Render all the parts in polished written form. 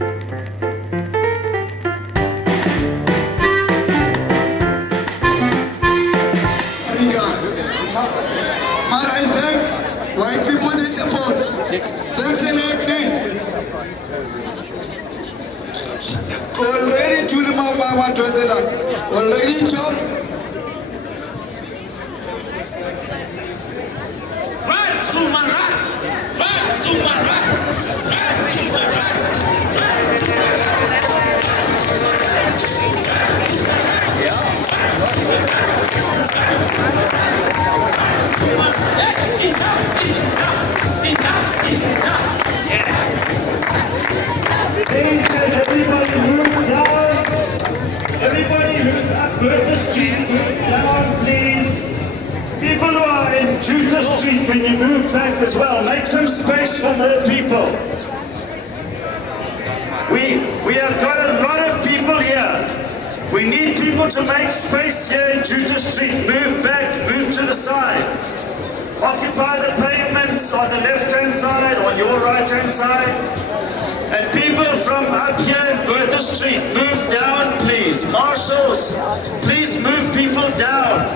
Mara, thanks. White people they support. Thanks and already to the mama already job. Right, Zuma, right. Right, Zuma, right. Right, Zuma, right. Please, everybody move down. Everybody who's at Bertha Street, move down, please. People who are in Judah Street, can you move back as well? Make some space for more people. We have got a lot of people here. We need people to make space here in Judah Street. Move back, move to the side. Occupy the pavements on the left-hand side, on your right-hand side. And people from up here in Bertha Street, move down, please. Marshals, please move people down.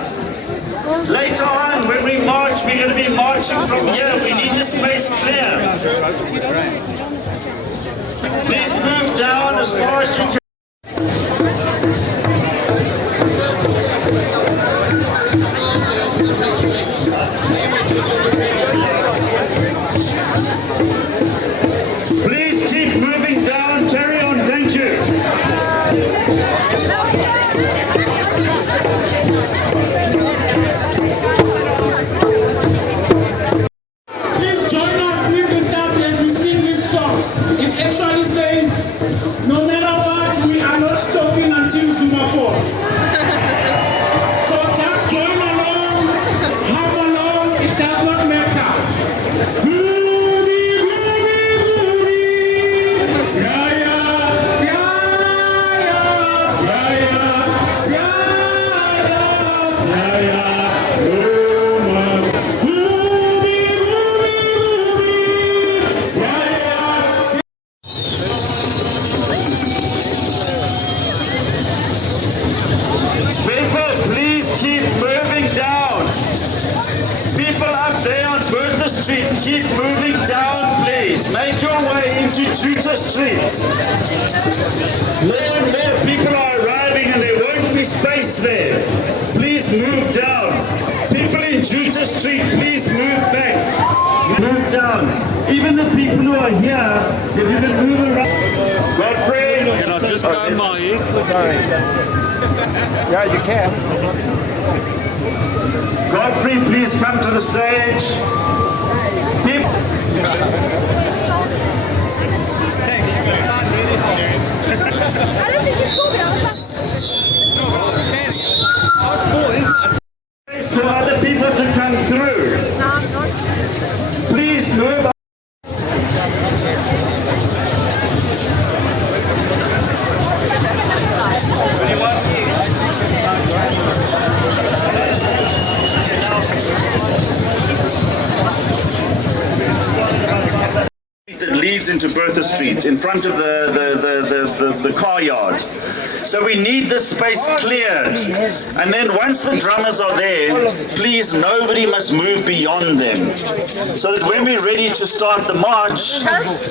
Later on, when we march, we're going to be marching from here. We need the space clear. Please move down as far as you can. Please keep moving down. Carry on. Thank you. Please join us with us as we sing this song. It actually says, no matter what, we are not stopping until Zuma falls. So just join along, hum along, it does not matter. Gooby, gooby, gooby. Siaya, siaya, siaya, siaya, siaya, Roma. Gooby, gooby, gooby. Siaya, siaya. People, please keep moving down. People up there on Bertha Street, keep moving down, please. Make your way into Judah Street. More and more people are arriving and there won't be space there. Please move down. People in Judah Street, please move back. Move down. Even the people who are here, if you can move around. Godfrey, Can I just go, Mike? Sorry. Yeah, you can. Godfrey, please come to the stage. I don't think you saw me. I was like, For other people to come through. no, I'm not. Please move. That leads into Bertha Street in front of the car yard. So we need this space cleared. And then once the drummers are there, please nobody must move beyond them. So that when we're ready to start the march,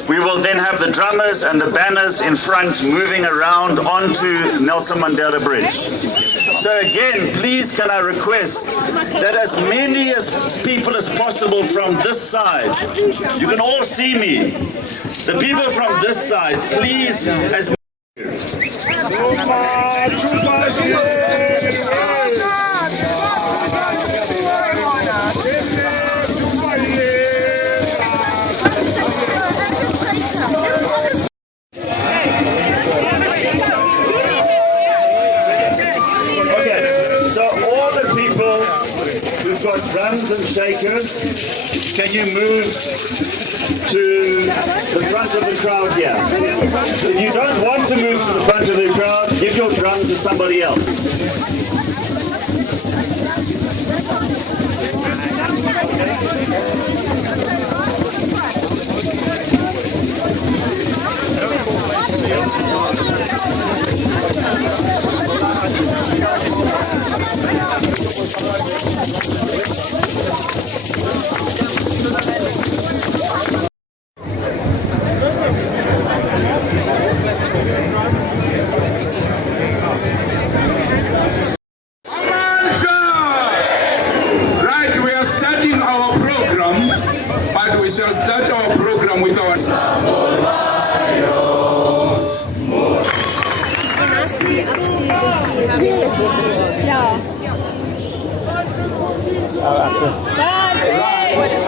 we will then have the drummers and the banners in front moving around onto Nelson Mandela Bridge. So again, please can I request that as many as people as possible from this side, you can all see me, the people from this side, please, as drums and shakers, can you move to the front of the crowd here? If you don't want to move to the front of the crowd, give your drum to somebody else. shall start our program with our... Nice to be upstairs and see you. Yes. Yeah.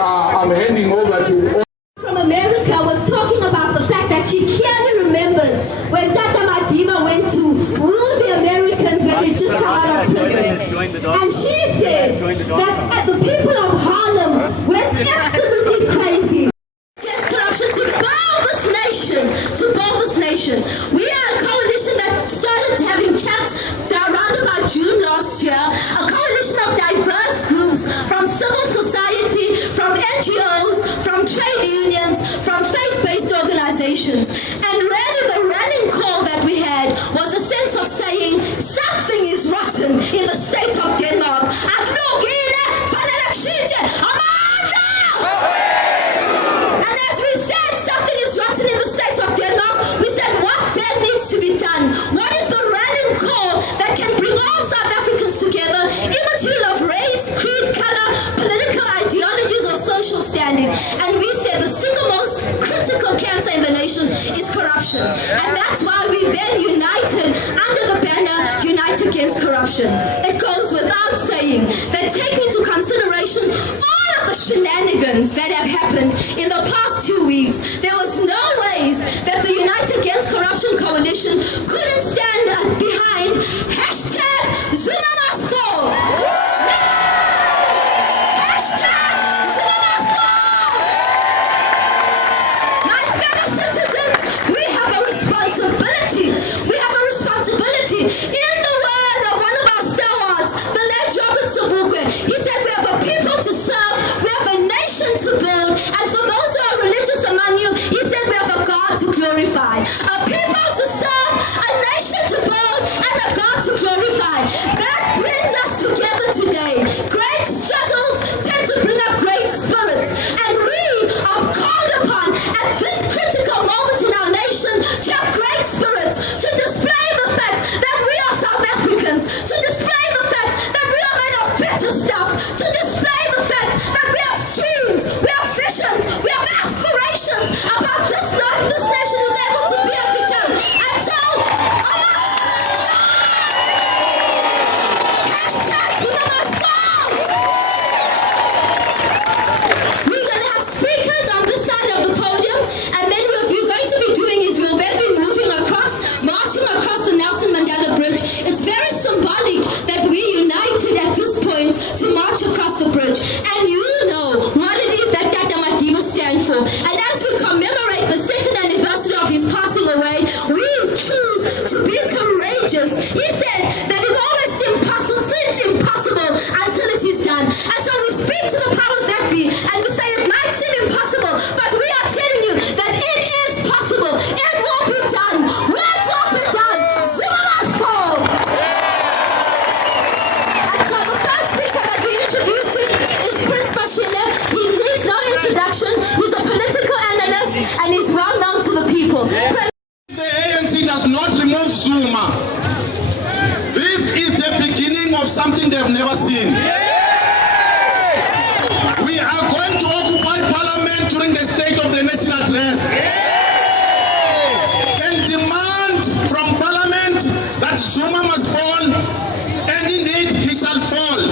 I'm handing over to... From America was talking about the fact that she clearly remembers when Tata Madiba went to rule the Americans when they just come out of prison. And she said that the people of Harlem were absolutely crazy. Against corruption to build this nation, We are a coalition that started having chats around about June last year, a coalition of diverse groups from civil society, from NGOs, from trade unions, from faith-based organizations. And really the rallying call that we had was a sense of saying something is rotten in the state of Denmark. And as we said something is rotten in the state of Denmark, we said what then needs to be done? What is the rallying call that can bring all South Africans together, immaterial of race, creed, color, political ideologies or social standing? And we said the single most critical cancer in the nation is corruption. And that's why we then united under the banner Unite Against Corruption. It goes without saying that taking into consideration all of the shenanigans that have happened in the past 2 weeks, there was no ways that the Unite Against Corruption coalition couldn't stand behind hashtag Zuma-must-fall. Hashtag Zuma-must-fall. My fellow citizens, we have a responsibility. We have a responsibility. In the word of one of our stalwarts, the late Robert Sobukwe, he said we have a people to serve, we have a nation to build, and for those who are religious among you, he said we have a God to glorify. A people to serve, a nation to build, and a God to glorify. That brings us together today. Great struggles tend to bring up great spirits, and we are called upon at this critical moment in our nation to have great spirits, to display the fact that we are South Africans, to display the fact that we are made of better stuff, to display the fact that we have dreams, we have visions, we have aspirations about this life this nation is able to be and become. And so, hashtag Zuma-must-fall. We're going to have speakers on this side of the podium, and then what we're going to be doing is we'll then be moving across, marching across the Nelson Mandela Bridge. It's very symbolic that we united at this point to march across the bridge. And you know what it is that Tata Madiba stands for. And as we commemorate the 2nd anniversary of his passing away, we choose to be courageous. He said that it always seems impossible until it is done. And so we speak to the powers that be, and we say it might seem impossible, but we are telling you that it is possible. It will be done. It will be done. Zuma-must-fall. And so the first speaker that we're introducing is Prince Mashile. He needs no introduction. He's a political analyst and he's well known to the people. The ANC does not remove Zuma. This is the beginning of something they've never seen. We are going to occupy Parliament during the State of the Nation address and demand from Parliament that Zuma must fall, and indeed he shall fall. It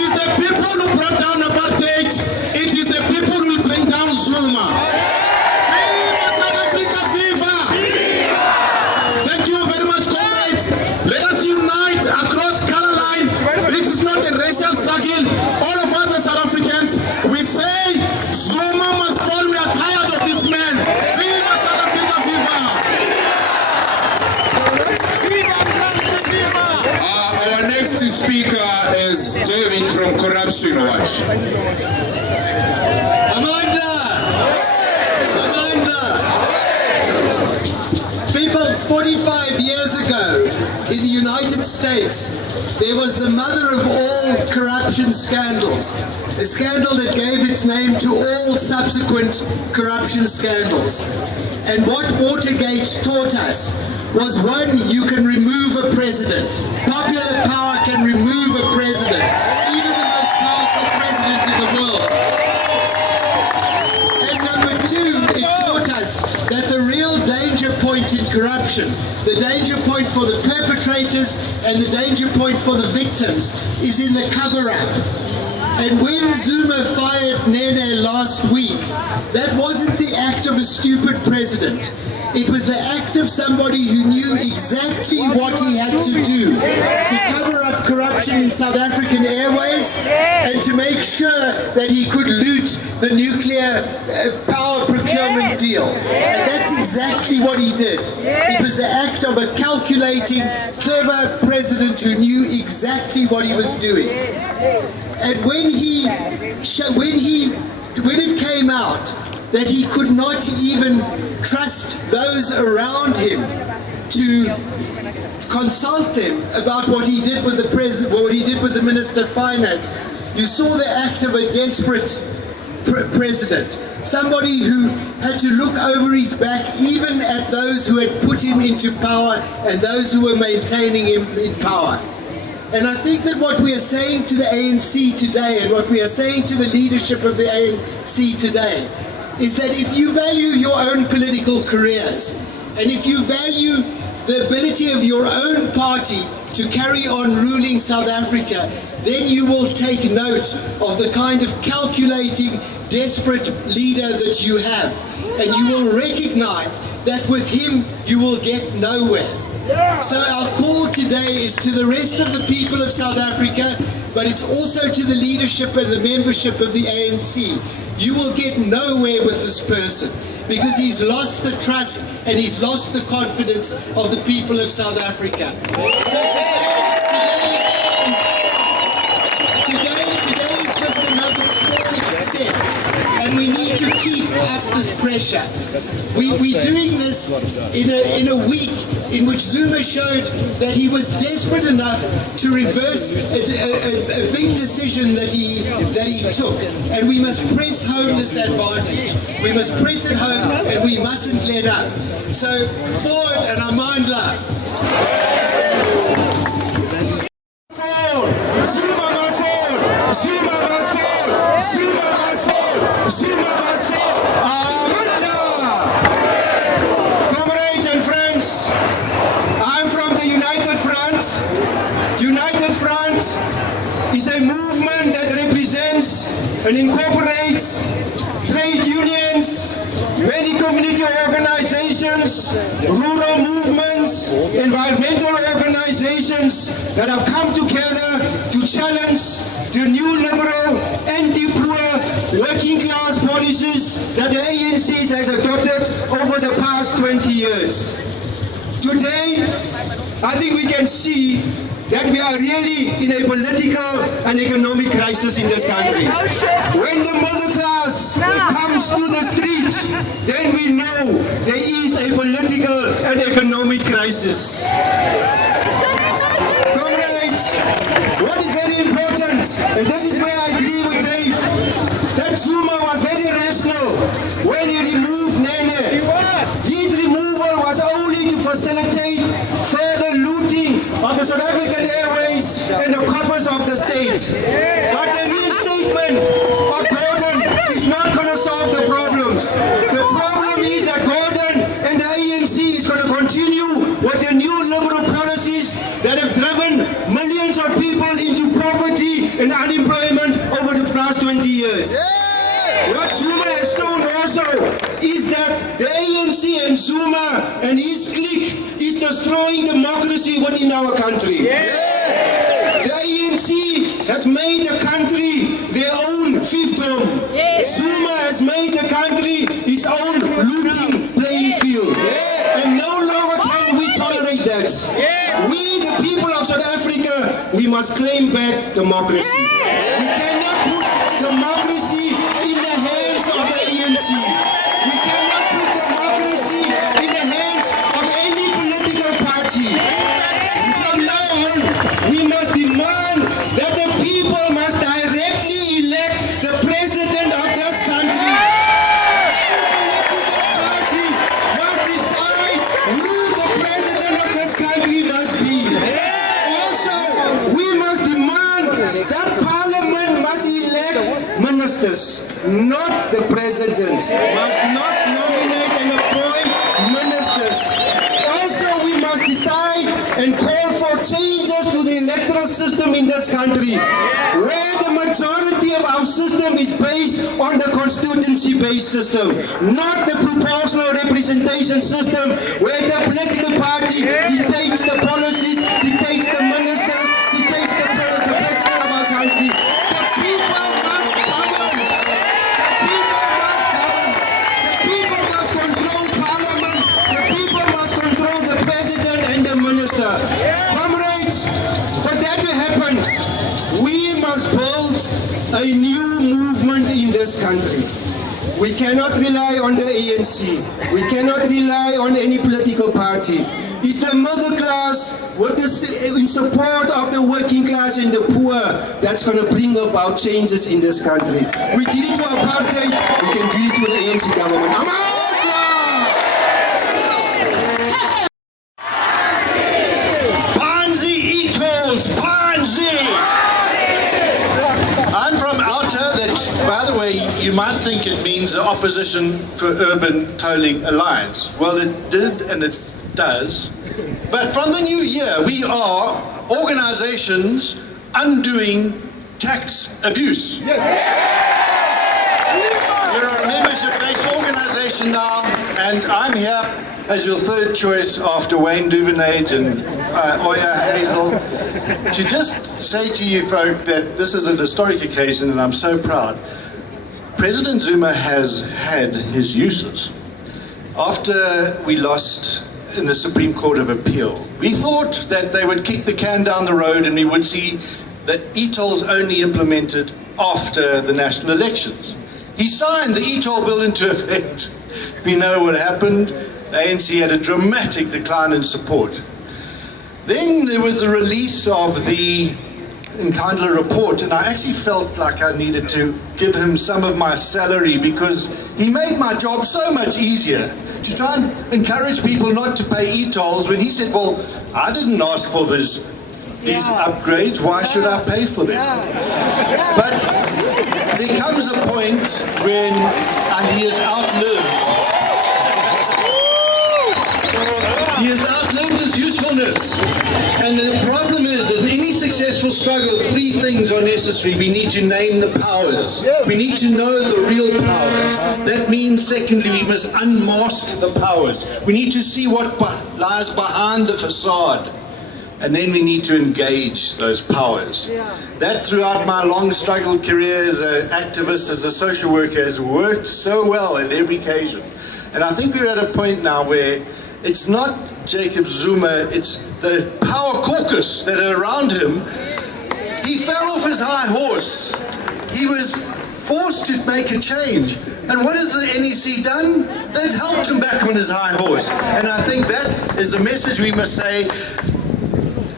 is the people who brought down apartheid. It is the people who will bring down Zuma. Viva South Africa, viva! Thank you very much, comrades. Let us unite across color line. This is not a racial struggle. All of us as South Africans, we say Zuma must fall. We are tired of this man. Viva South Africa, viva! Our next speaker is David from Corruption Watch. Amanda! People, 45 years ago in the United States, there was the mother of all corruption scandals. A scandal that gave its name to all subsequent corruption scandals. And what Watergate taught us was, one, you can remove a president. Popular power can remove a president, even the most powerful president in the world. point in corruption, the danger point for the perpetrators and the danger point for the victims is in the cover-up. And when Zuma fired Nene last week, that wasn't the act of a stupid president. It was the act of somebody who knew exactly what he had to do to cover up corruption in South African Airways and to make sure that he could loot the nuclear power procurement deal. And that's exactly what he did. It was the act of a calculating, clever president who knew exactly what he was doing. And when it came out that he could not even trust those around him to consult them about what he did with the president, what he did with the Minister of Finance, you saw the act of a desperate president, somebody who had to look over his back even at those who had put him into power and those who were maintaining him in power. And I think that what we are saying to the ANC today and what we are saying to the leadership of the ANC today is that if you value your own political careers and if you value the ability of your own party to carry on ruling South Africa, then you will take note of the kind of calculating, desperate leader that you have. And you will recognize that with him you will get nowhere. So our call today is to the rest of the people of South Africa, but it's also to the leadership and the membership of the ANC. You will get nowhere with this person because he's lost the trust and he's lost the confidence of the people of South Africa. Today is just another small step, and we need to keep up this pressure. We're doing this in a week in which Zuma showed that he was desperate enough to reverse a big decision that he took, and we must press home this advantage. We must press it home, and we mustn't let up. So forward and Amandla. Zuma-must-fall! Zuma-must-fall! Zuma-must-fall! Zuma-must-fall! Amandla! Comrades and friends, I'm from the United Front. United Front is a movement that represents and incorporates trade unions, many community organizations, rural movements, environmental organizations that have come together to challenge the new liberal, anti-poor, working class policies that the ANC has adopted over the past 20 years. Today, I think we can see that we are really in a political and economic crisis in this country. When the middle class comes to the street, then we know there is a political and economic crisis. Comrades, what is very important, and this is where I agree with Dave, that Zuma was very rational when he removed Nene. His removal was only to facilitate further looting of the South African Airways and the coffers of the state. But the reinstatement of Gordon is not going to solve the problems. The problem is that Gordon and the ANC is going to continue with the new liberal policies that have driven millions of people into poverty and unemployment over the past 20 years. What Zuma has shown also is that the ANC and Zuma and his clique is destroying democracy within our country. The ANC has made the country their own fiefdom. Zuma has made the country his own looting playing field. And no longer can we tolerate that. We, the people of South Africa, we must claim back democracy. We cannot put democracy in the hands of the ANC. We cannot put democracy in the hands of any political party. From now on, we must demand that the people must directly elect the president of this country. Every political party must decide who the president of this country must be. Also, we must demand that Parliament must elect ministers, not the president. Must not nominate and appoint ministers. and call for changes to the electoral system in this country, where the majority of our system is based on the constituency-based system, not the proportional representation system, where the political party dictates the policies, dictates the ministers, dictates the president of our country. The people must govern. The people must govern. The people must control parliament. The people must control the president and the minister. Comrades, for that to happen, we must build a new movement in this country. We cannot rely on the ANC. We cannot rely on any political party. It's the middle class in support of the working class and the poor that's going to bring about changes in this country. We did it to apartheid, we can do it to the ANC government. Panzi e-tolls, Panzi! I'm from Outer, that, by the way, you might think it means the Opposition for Urban Tolling Alliance. Well, it did and it does. But from the new year, we are organizations undoing tax abuse. Yes. We're a membership-based organization now, and I'm here as your third choice after Wayne Duvenage and Oya Hazel, to just say to you folk that this is an historic occasion and I'm so proud. President Zuma has had his uses. After we lost in the Supreme Court of Appeal, we thought that they would kick the can down the road and we would see that e-tolls only implemented after the national elections. He signed the e-toll bill into effect. We know what happened. The ANC had a dramatic decline in support. Then there was the release of the Nkandla report, and I actually felt like I needed to give him some of my salary because he made my job so much easier to try and encourage people not to pay e-tolls when he said, well, I didn't ask for these upgrades, why should I pay for them? But there comes a point when he has outlived his usefulness. And the problem is, in any successful struggle, three things are necessary. We need to name the powers. We need to know the real powers. That means, secondly, we must unmask the powers. We need to see what lies behind the facade. And then we need to engage those powers. That, throughout my long struggled career as an activist, as a social worker, has worked so well at every occasion. And I think we're at a point now where it's not Jacob Zuma, it's the power caucus that are around him. He fell off his high horse. He was forced to make a change. And what has the NEC done? They've helped him back on his high horse. And I think that is the message we must say.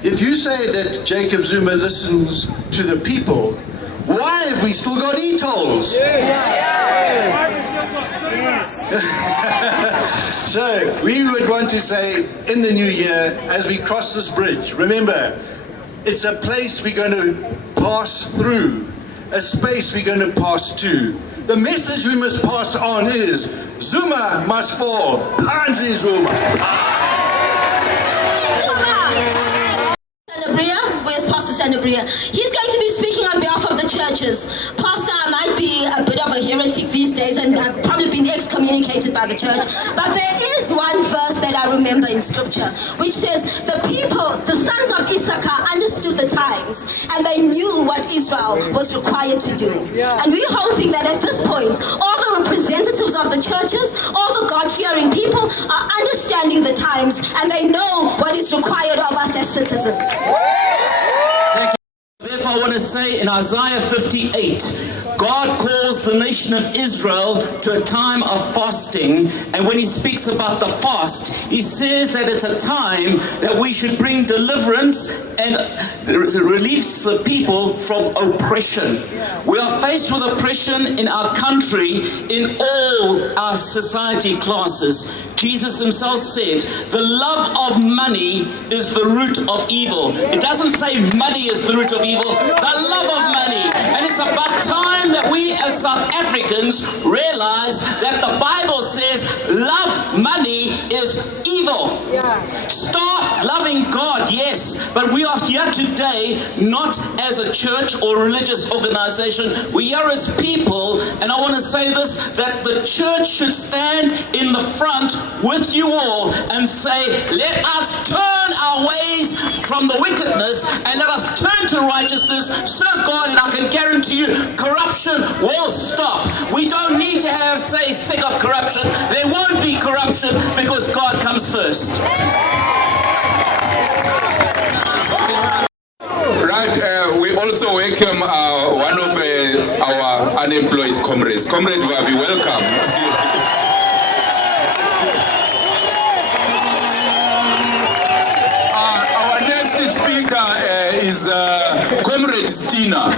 If you say that Jacob Zuma listens to the people, why have we still got e-tolls? So we would want to say in the new year, as we cross this bridge, remember, it's a place we're going to pass through, a space we're going to pass to. The message we must pass on is Zuma must fall. Panzi Zuma. Where's Pastor Sanabria? He's going to be speaking on behalf of the churches. Pastor, I might be a bit of a heretic these days and I've probably been excommunicated by the church, but there is one verse that I remember in scripture which says the people, the sons of Issachar, understood the times and they knew what Israel was required to do. And we're hoping that at this point all the representatives of the churches, all the God-fearing people are understanding the times and they know what is required of us as citizens. Therefore, I want to say in Isaiah 58, God calls the nation of Israel to a time of fasting. And when he speaks about the fast, he says that it's a time that we should bring deliverance and release the people from oppression. We are faced with oppression in our country, in all our society classes. Jesus himself said, the love of money is the root of evil. It doesn't say money is the root of evil, the love of money. And it's about time that we as South Africans realize that the Bible says love money is evil. evil. Start loving God, yes, but we are here today not as a church or religious organization. We are as people, and I want to say this, that the church should stand in the front with you all and say, let us turn our ways from the wickedness and let us turn to righteousness, serve God, and I can guarantee you corruption will stop. We don't need to have, say, sick of corruption. There won't be corruption because God comes first. Right, we also welcome one of our unemployed comrades. Comrade Vavi, welcome. Our next speaker is Comrade Stina.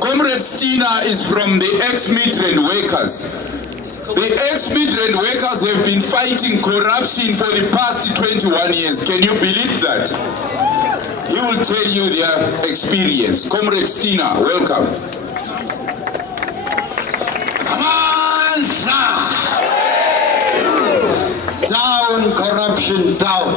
Comrade Stina is from the ex-migrant workers. The ex-migrant workers have been fighting corruption for the past 21 years. Can you believe that? He will tell you their experience. Comrade Stina, welcome. Down, corruption, down.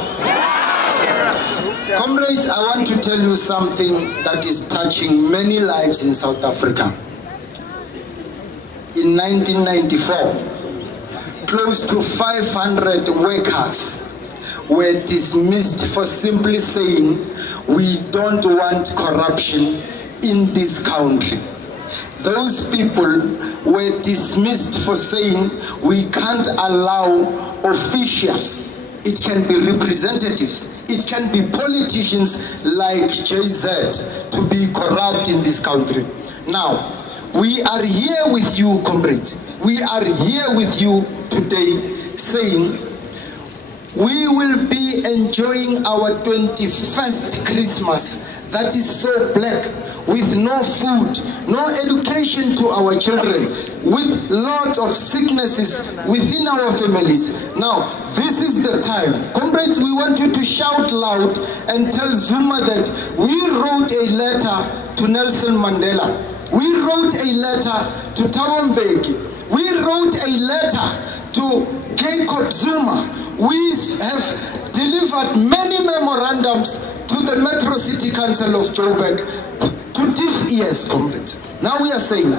Comrades, I want to tell you something that is touching many lives in South Africa. In 1994, close to 500 workers were dismissed for simply saying, we don't want corruption in this country. Those people were dismissed for saying, we can't allow officials, it can be representatives, it can be politicians like JZ to be corrupt in this country. Now, we are here with you, comrades. We are here with you today saying, we will be enjoying our 21st Christmas that is so black, with no food, no education to our children, with lots of sicknesses within our families. Now, this is the time. Comrades, we want you to shout loud and tell Zuma that we wrote a letter to Nelson Mandela. We wrote a letter to Thabo Mbeki. We wrote a letter to Jacob Zuma. We have delivered many memorandums to the Metro City Council of Joburg to deaf ears, comrades. Now we are saying,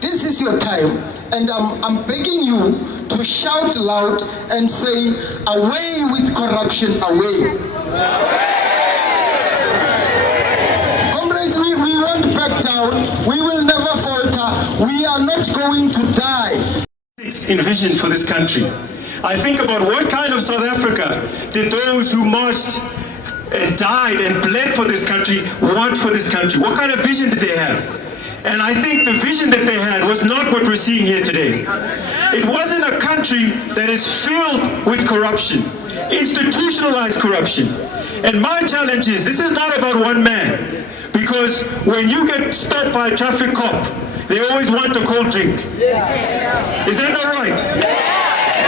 this is your time, and I'm begging you to shout loud and say, away with corruption, away. Comrades, we won't back down. We will never falter. We are not going to die. Envisioned for this country. I think about what kind of South Africa did those who marched and died and bled for this country want for this country? What kind of vision did they have? And I think the vision that they had was not what we're seeing here today. It wasn't a country that is filled with corruption, institutionalized corruption. And my challenge is, this is not about one man. Because when you get stopped by a traffic cop, they always want a cold drink. Is that not right?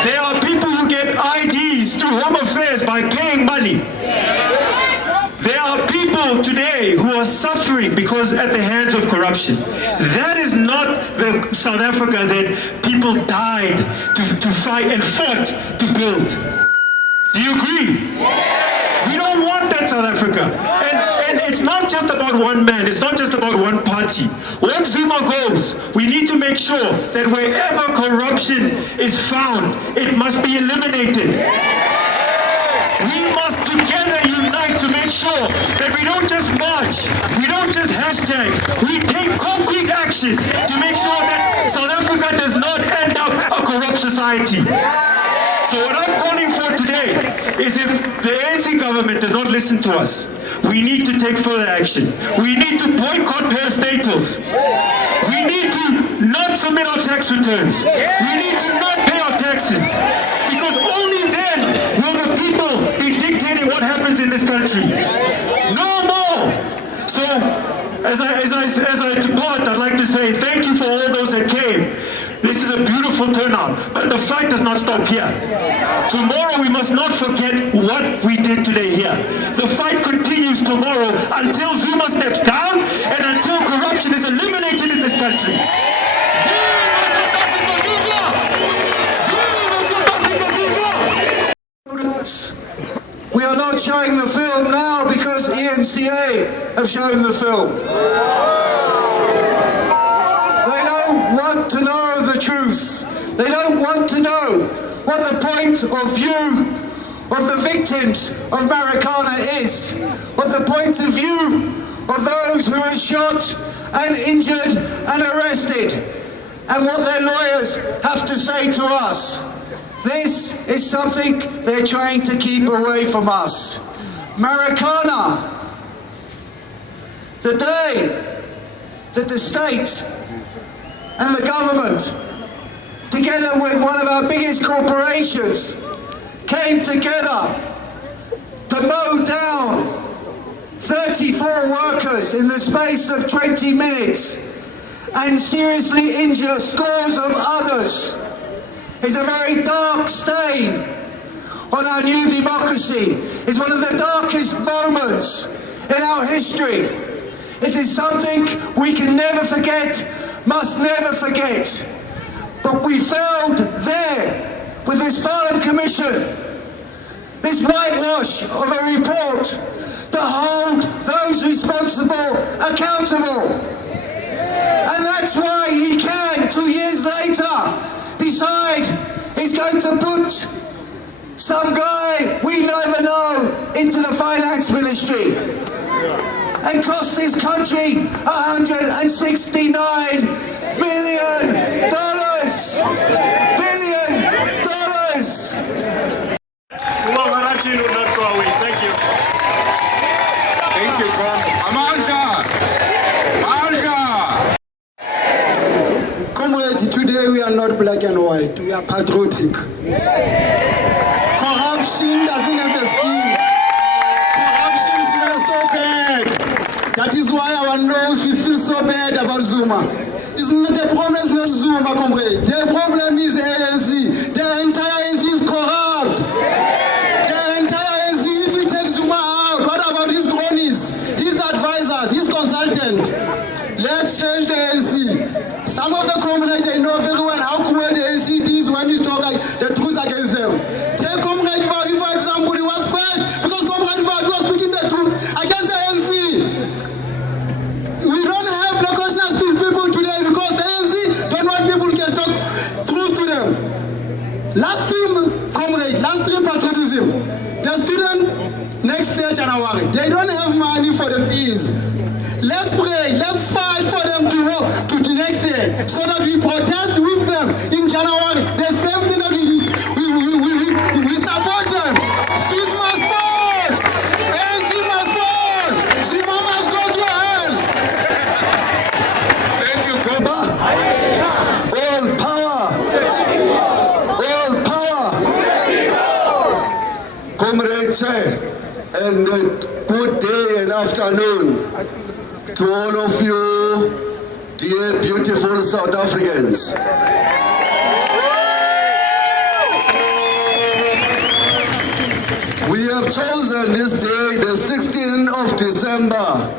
There are people who get IDs through Home Affairs by paying money. There are people today who are suffering because at the hands of corruption. That is not the South Africa that people died to fight and fought to build. Do you agree? We don't want that South Africa. And it's not just about one man, it's not just about one party. Once Zuma goes, we need to make sure that wherever corruption is found, it must be eliminated. We must together unite to make sure that we don't just march, we don't just hashtag, we take concrete action to make sure that South Africa does not end up a corrupt society. So what I'm calling for today is, if the ANC government does not listen to us, we need to take further action. We need to boycott parastatals. We need to not submit our tax returns. We need to not pay our taxes. Because only then will the people be dictating what happens in this country. No more. So as I depart, I'd like to say thank you for all those that came. This is a beautiful turnout, but the fight does not stop here. Tomorrow we must not forget what we did today here. The fight continues tomorrow until Zuma steps down and until corruption is eliminated in this country. Zuma! showing the film now because ENCA have shown the film. They don't want to know the truth. They don't want to know what the point of view of the victims of Marikana is, what the point of view of those who are shot and injured and arrested, and what their lawyers have to say to us. This is something they're trying to keep away from us. Marikana, the day that the state and the government, together with one of our biggest corporations, came together to mow down 34 workers in the space of 20 minutes and seriously injure scores of others, is a very dark stain on our new democracy. It's one of the darkest moments in our history. It is something we can never forget, must never forget. But we failed there with this Farm Commission, this whitewash of a report, to hold those responsible accountable. And that's why he can, 2 years later, decide he's going to put some guy we never know into the finance ministry and cost this country $169 billion. Thank you. Thank you, Tom. Amanja! Comrade, today we are not black and white, we are patriotic. Corruption doesn't have a skin. Corruption smells so bad. That is why our nose, we feel so bad about Zuma. It's not the problem, is not Zuma, comrade. The problem is ANC. The entire ANC is corrupt. The entire ANC, if we take Zuma out, what about his cronies, his advisors, his consultant? Let's change the ANC. Some of the comrades, they know very well how cruel the ANC is when you talk like the truth against them. Take Comrade Vavi, for example, he was bad because Comrade Vavi was speaking the truth against the ANC. We don't have the conscious people today because the ANC don't want people can talk truth to them. Last stream, comrade, last stream patriotism. The student next year, January, they don't have money for the fees. Let's pray, let's fight for them to the next year so that we protest with them in January. The same thing that we support them. Fees must fall. ANC must fall. Zuma must go to hell. Thank you, Tom. All power. All power. Comrade Chair, and good day and afternoon to all of you, dear beautiful South Africans. We have chosen this day, the 16th of December,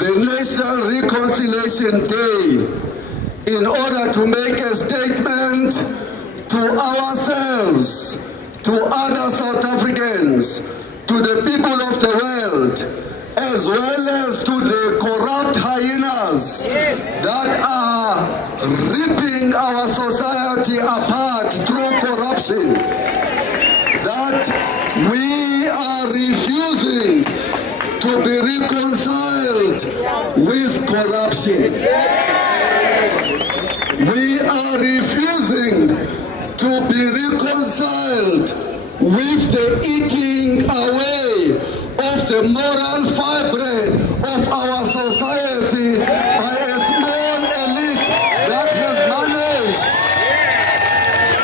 the National Reconciliation Day, in order to make a statement to ourselves, to other South Africans, to the people of the world, as well as to the corrupt hyenas that are ripping our society apart through corruption, that we are refusing to be reconciled with corruption. We are refusing to be reconciled with the eating away of the moral fabric of our society by a small elite that has managed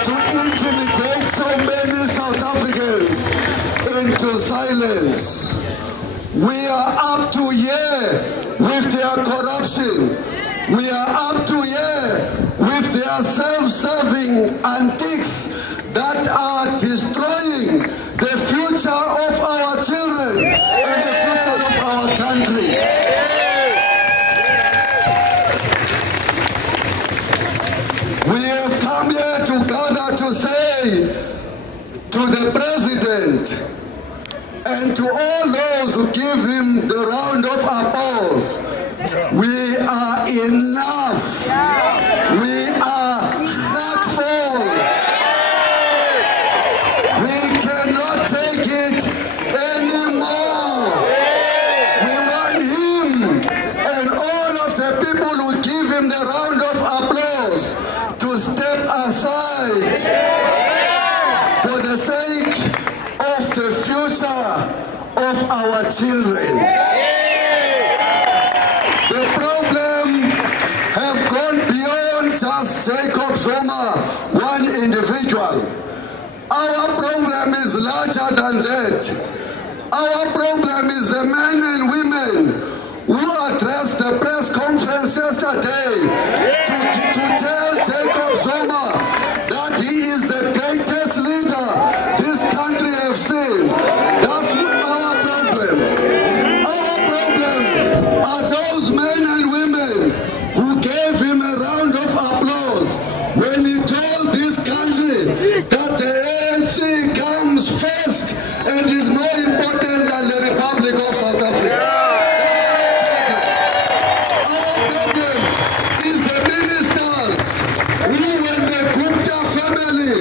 to intimidate so many South Africans into silence. We are up to here with their corruption. We are up to here with their self-serving antics that are destroying the future of our children and the future of our country. We have come here together to say to the President And to all those who give him the round of applause, we are enough. We are hurtful. We cannot take it anymore. We want him and all of the people who give him the round of applause to step aside for the sake of the future of our children. The problem have gone beyond just Jacob Zuma, one individual. Our problem is larger than that. Our problem is the men and women who addressed the press conference yesterday to tell Jacob Zuma that he is the greatest leader this country has seen. That's our problem. Our problem are those men and women who gave him a round of applause when he told this country that the ANC comes first and is more important than the Republic of South Africa. Our problem is the ministers who, when the Gupta family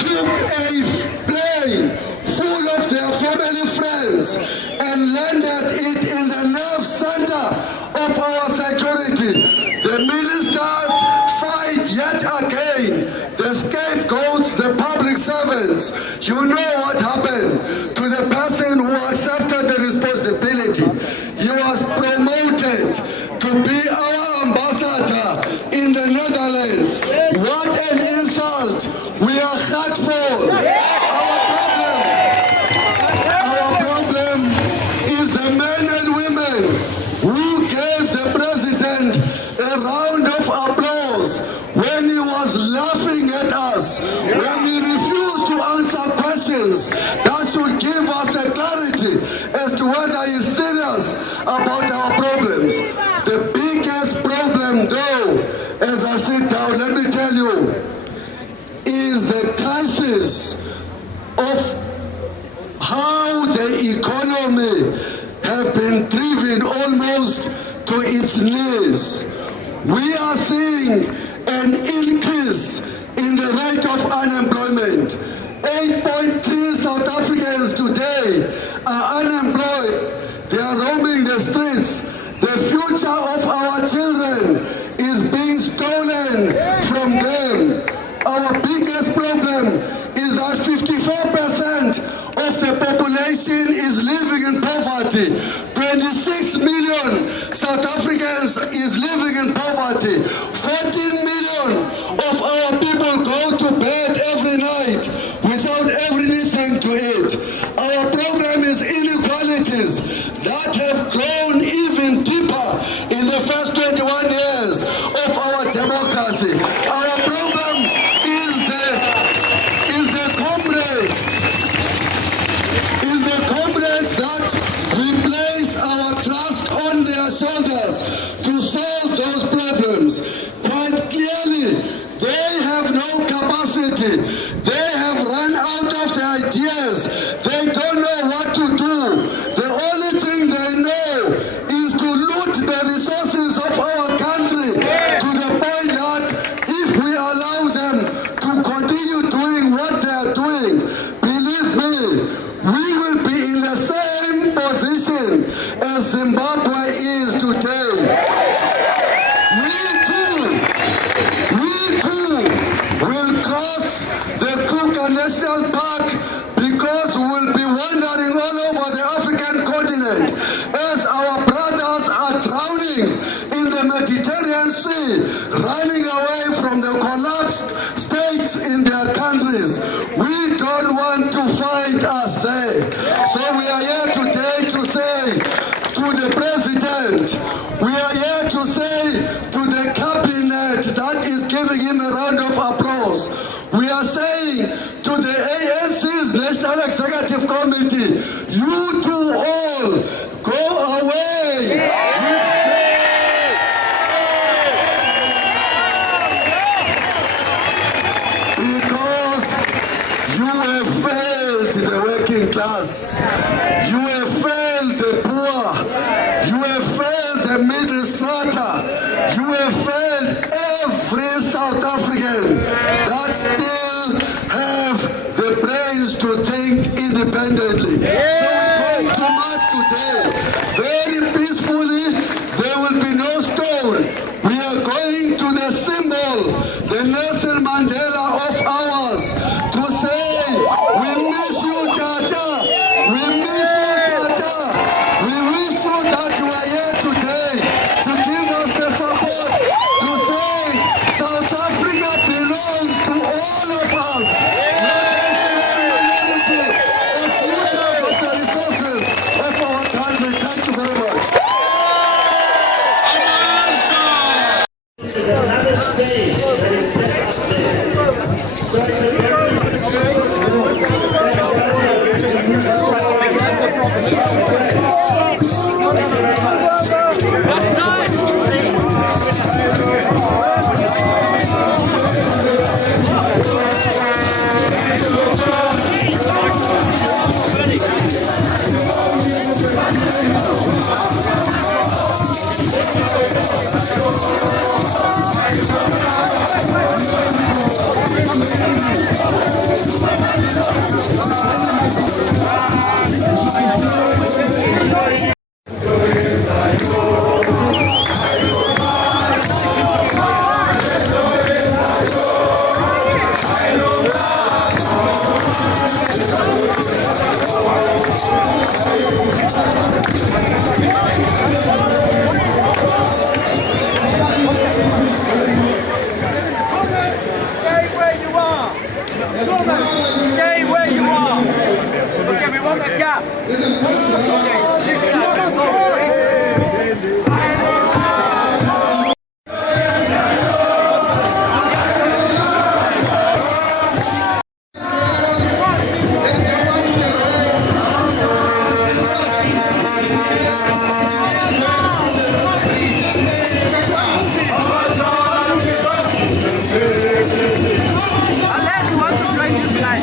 took a plane full of their family friends and landed it in the nerve center of our security, the ministers fight yet again the scapegoats, the public servants. You know what happened to the person who accepted the responsibility. He was promoted to be our ambassador in the Netherlands. What an insult! We are hurtful. Our problem is the men and women who gave the president a round of applause when he was laughing at us, when he refused to answer questions that should give us a clarity as to whether he's serious about our problems. The biggest problem, though, as I sit down, let me tell you, is the crisis of how the economy have been driven almost to its knees. We are seeing an increase in the rate of unemployment. 8.3 South Africans today are unemployed. They are roaming the streets. The future of our children is being stolen from them. Our biggest problem is that 54% of the population is living in poverty. 26 million South Africans is living in poverty. 14 million of our people go to bed every night without anything to eat. Our problem is inequalities that have grown even deeper in the first 21 years of our democracy. Our problem is the comrades that we place our trust on their shoulders to solve those problems. Quite clearly, they have no capacity. They have run out of the ideas. They don't know what to do. The only thing they know is to loot the resources of our country to the point that if we allow them to continue doing what they are doing, believe me, we will be in the same position as Zimbabwe is today. We too will cross the Kruger National Park because we will be wandering all over the African continent as our brothers are drowning in the Mediterranean Sea, running away from the collapsed states in their countries. We don't want to find us there. So we are here today to say to the president, we are here to say to the cabinet that is giving him a round of applause, we are saying to the ANC's National Executive Committee, you two all go away. Because you have failed the working class. You will have the brains to think independently. So we're going to march today. Very peacefully, there will be no stone. We are going to the symbol, the Nelson Mandela of ours, to say, we miss you, Tata. We miss you, Tata. We wish you that you are here today to give us the support, to say South Africa belongs to all of us, not a small minority of looters of the resources of our country. Thank you very much. Another stage that is set up there. So it's a Stay where you are. Okay, we want a gap. Unless you want to join this line.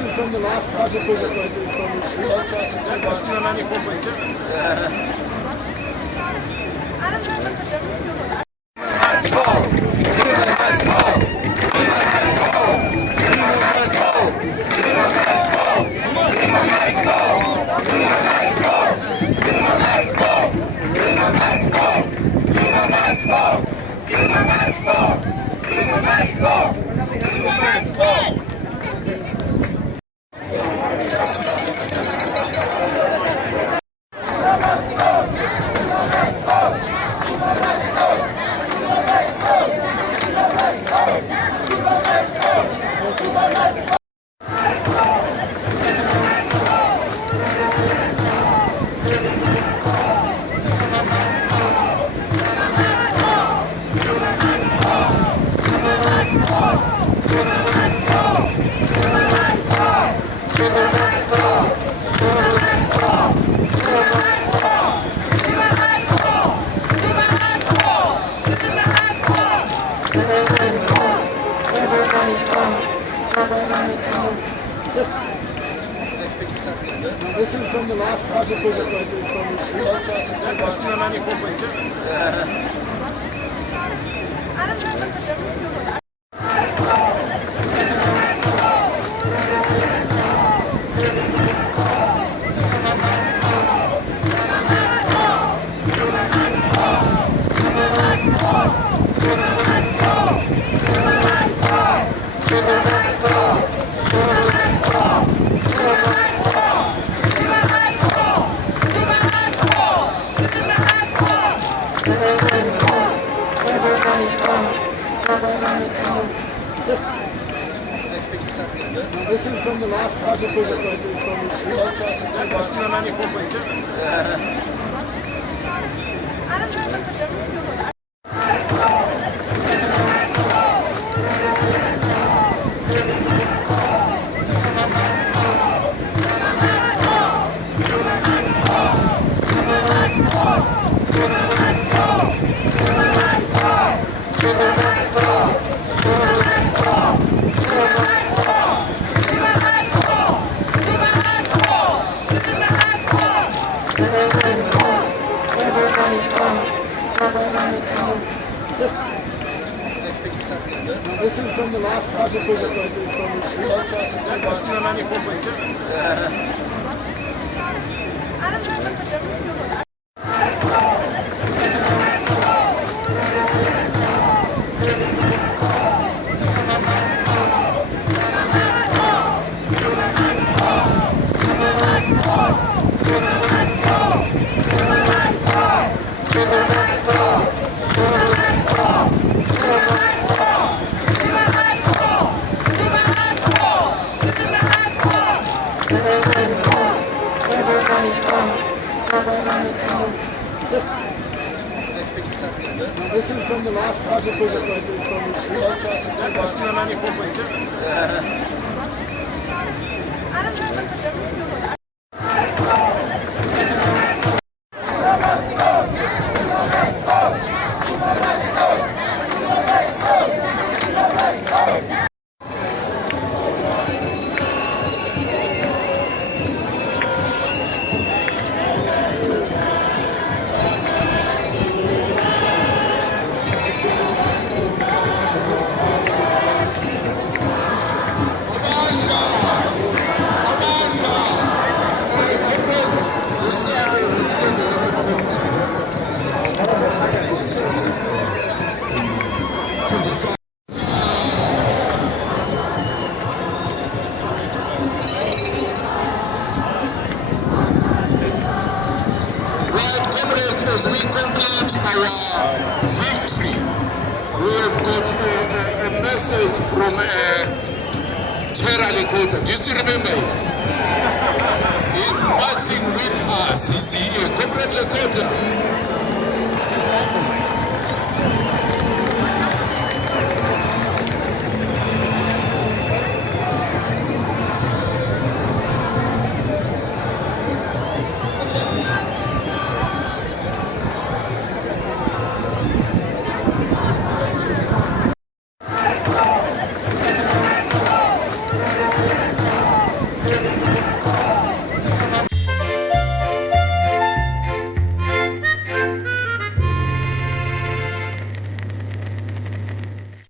is from the last article that protest on the street. That's 94.7. This is from the last article that protest on the street. That's 94.7. This is from the last article that protest on the street. That's 94.7. This is from the last article that protest on the street. That's 94.7. This is from the last article that protest on the street. That's 94.7. As we complete our victory, we have got a message from Terra Lekota. Do you still remember him? He's marching with us. He's here. Comrade Lekota.